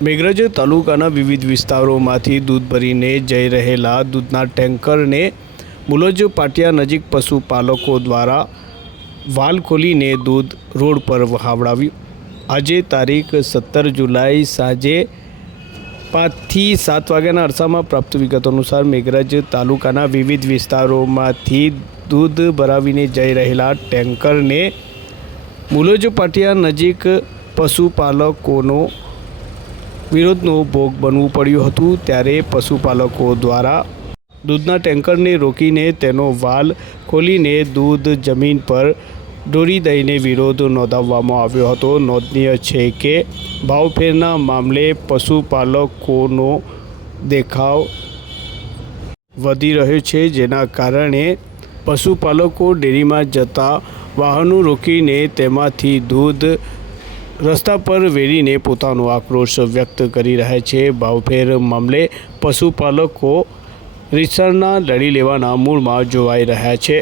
મેઘરજ તાલુકાના વિવિધ વિસ્તારોમાંથી દૂધ ભરીને જઈ રહેલા દૂધના ટેન્કરને મુલજ પાટિયા નજીક પશુપાલકો દ્વારા વાલ ખોલીને દૂધ રોડ પર વહાવડાવ્યું। આજે તારીખ 17 જુલાઈ સાંજે 5 થી 7 વાગ્યાના અરસામાં પ્રાપ્ત વિગતો અનુસાર મેઘરજ તાલુકાના વિવિધ વિસ્તારોમાંથી દૂધ ભરાવીને જઈ રહેલા ટેન્કરને મુલજ પાટિયા નજીક પશુપાલકોનો વિરોધનો ભોગ બનવું પડ્યું હતું। ત્યારે પશુપાલકો દ્વારા દૂધના ટેન્કરને રોકીને તેનો વાલ ખોલીને દૂધ જમીન પર ઢોળી દઈને વિરોધ નોંધાવવામાં આવ્યો હતો। નોંધનીય છે કે ભાવફેરના મામલે પશુપાલકોનો દેખાવ વધી રહ્યો છે, જેના કારણે પશુપાલકો ડેરીમાં જતા વાહનો રોકીને તેમાંથી દૂધ રસ્તા પર વેરીને પોતાનો આક્રોશ વ્યક્ત કરી રહ્યા છે। ભાવફેર મામલે પશુપાલકો રીતસરના લડી લેવાના મૂડમાં જોવાઈ રહ્યા છે।